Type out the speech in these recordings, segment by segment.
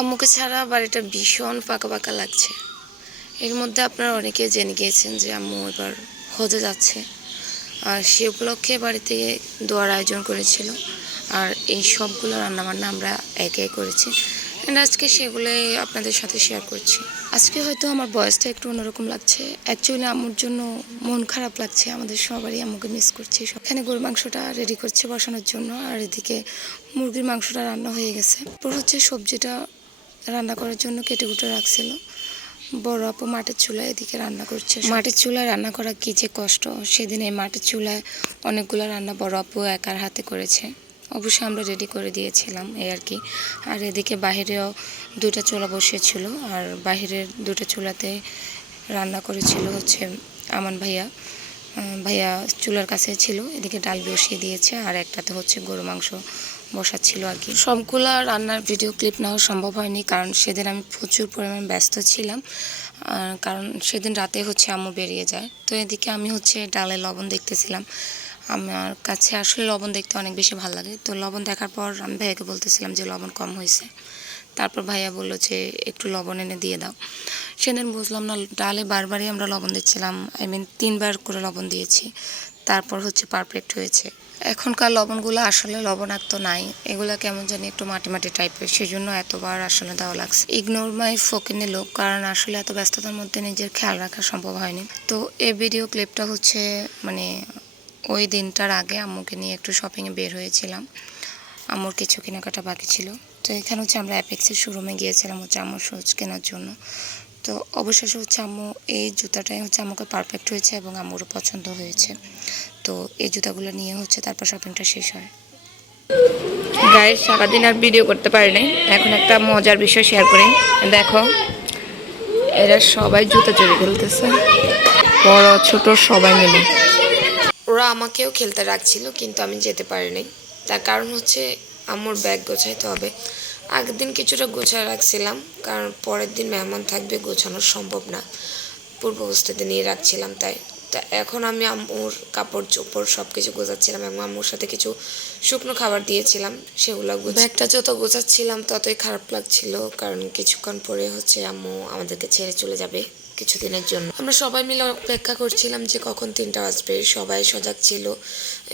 আম্মুকে ছাড়া বাড়িটা ভীষণ ফাঁকা ফাঁকা লাগছে। এর মধ্যে আপনারা অনেকে জেনে গিয়েছেন যে আম্মু এবার হজে যাচ্ছে, আর সে উপলক্ষে বাড়িতে দোয়ার আয়োজন করেছিল। আর এই সবগুলো রান্নাবান্না আমরা একে করেছি, আজকে সেগুলোই আপনাদের সাথে শেয়ার করছি। আজকে হয়তো আমার বয়সটা একটু অন্যরকম লাগছে। অ্যাকচুয়ালি আম্মুর জন্য মন খারাপ লাগছে, আমাদের সবারই আম্মুকে মিস করছি। এখানে গরুর মাংসটা রেডি করছে বসানোর জন্য, আর এদিকে মুরগির মাংসটা রান্না হয়ে গেছে। তারপর হচ্ছে সবজিটা রান্না করার জন্য কেটে কুটে রাখছিল। বড় আপু মাটির চুলায় এদিকে রান্না করছে। মাটির চুলায় রান্না করা কি যে কষ্ট। সেদিন এই মাটির চুলায় অনেকগুলো রান্না বড় আপু একার হাতে করেছে। অবশ্যই আমরা রেডি করে দিয়েছিলাম এই আর কি। আর এদিকে বাহিরেও দুটা চুলা বসিয়েছিল, আর বাহিরের দুটো চুলাতে রান্না করেছিল হচ্ছে আমান ভাইয়া। ভাইয়া চুলার কাছে ছিল, এদিকে ডাল বসিয়ে দিয়েছে, আর একটাতে হচ্ছে গরু মাংস বসাচ্ছিল আর কি। সবগুলো রান্নার ভিডিও ক্লিপ নেওয়া সম্ভব হয়নি, কারণ সেদিন আমি প্রচুর পরিমাণ ব্যস্ত ছিলাম। কারণ সেদিন রাতে হচ্ছে আম্মু বেরিয়ে যায়। তো এদিকে আমি হচ্ছে ডালে লবণ দেখতেছিলাম। আমার কাছে আসলে লবণ দেখতে অনেক বেশি ভালো লাগে। তো লবণ দেখার পর আমি ভাইয়াকে বলতেছিলাম যে লবণ কম হয়েছে। তারপর ভাইয়া বললো যে একটু লবণ এনে দিয়ে দাও। সেদিন বুঝলাম না, ডালে বারবারই আমরা লবণ দিচ্ছিলাম, তিনবার করে লবণ দিয়েছি, তারপর হচ্ছে পারফেক্ট হয়েছে। এখনকার লবণগুলো আসলে লবণাক্ত নাই, এগুলো কেমন জানি একটু মাটি মাটি টাইপের, সেজন্য এতবার আসলে দেওয়া লাগছে। ইগনোর মাই ফকিনি লোক, কারণ আসলে এত ব্যস্ততার মধ্যে নিজের খেয়াল রাখা সম্ভব হয়নি। তো এই ভিডিও ক্লিপটা হচ্ছে ওই দিনটার আগে আম্মুকে নিয়ে একটু শপিংয়ে বের হয়েছিলাম। আম্মুর কিছু কেনাকাটা বাকি ছিল। তো এখানে হচ্ছে আমরা অ্যাপেক্সের শোরুমে গিয়েছিলাম হচ্ছে আম্মুর শুজ কেনার জন্য। তো অবশেষে হচ্ছে আম্মু এই জুতাটাই হচ্ছে আমাকে পারফেক্ট হয়েছে এবং আম্মুরও পছন্দ হয়েছে। তো এই জুতাগুলো নিয়ে হচ্ছে তারপর শপিংটা শেষ হয়। গাইস, সারাদিন আর ভিডিও করতে পারি নাই, এখন একটা মজার বিষয় শেয়ার করি। দেখো, এরা সবাই জুতা চুরি খেলতেছে, বড় ছোট সবাই মিলে। ওরা আমাকেও খেলতে রাখছিল, কিন্তু আমি যেতে পারিনি। তার কারণ হচ্ছে আম্মুর ব্যাগ গোছাইতে হবে। আগের দিন কিছুটা গোছায় রাখছিলাম, কারণ পরের দিন মেহমান থাকবে, গোছানো সম্ভব না। পূর্ব অবস্থাতে নিয়ে রাখছিলাম তাই। তা এখন আমি আম্মুর কাপড় চোপড় সব কিছু গোছাচ্ছিলাম এবং আম্মুর সাথে কিছু শুকনো খাবার দিয়েছিলাম, সেগুলো ব্যাগটা যত গোছাচ্ছিলাম ততই খারাপ লাগছিল, কারণ কিছুক্ষণ পরে হচ্ছে আম্মু আমাদেরকে ছেড়ে চলে যাবে কিছুদিনের জন্য। আমরা সবাই মিলে অপেক্ষা করছিলাম যে কখন 3টা বাজবে। সবাই সজাগ ছিল।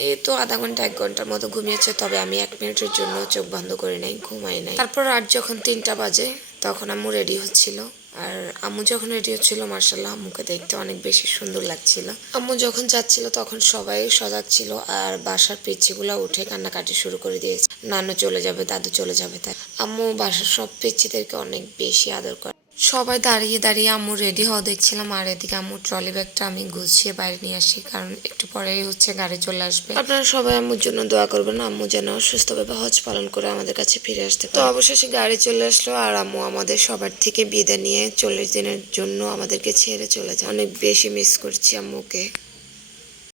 এই তো আধা ঘন্টা 1 ঘন্টার মতো ঘুমিয়েছে, তবে আমি 1 মিনিটের জন্য চোখ বন্ধ করে নাই, ঘুমাই নাই। তারপর রাত যখন 3টা বাজে তখন আম্মু রেডি হচ্ছিল। আর আম্মু যখন রেডি হচ্ছিল, মার্শাল্লাহ আম্মুকে দেখতে অনেক বেশি সুন্দর লাগছিল। আম্মু যখন যাচ্ছিল তখন সবাই সজাগ ছিল, আর বাসার পিচ্ছিগুলো উঠে কান্নাকাটি শুরু করে দিয়েছে, নানু চলে যাবে, দাদু চলে যাবে। তাই আম্মু বাসার সব পিচ্ছিদেরকে অনেক বেশি আদর করে। সবাই দাঁড়িয়ে দাঁড়িয়ে আম্মু রেডি হওয়া দেখছিলাম, আর এদিকে আম্মুর ট্রলি ব্যাগটা আমি গুছিয়ে বাইরে নিয়ে আসি, কারণ একটু পরেই হচ্ছে গাড়ি চলে আসবে। আপনারা সবাই আম্মুর জন্য দোয়া করবেন, আম্মু যেন সুস্থভাবে হজ পালন করে আমাদের কাছে ফিরে আসতে পারে। তো অবশেষে গাড়ি চলে আসলো, আর আম্মু আমাদের সবার থেকে বিদায় নিয়ে 40 দিনের জন্য আমাদেরকে ছেড়ে চলে যায়। অনেক বেশি মিস করছি আম্মুকে।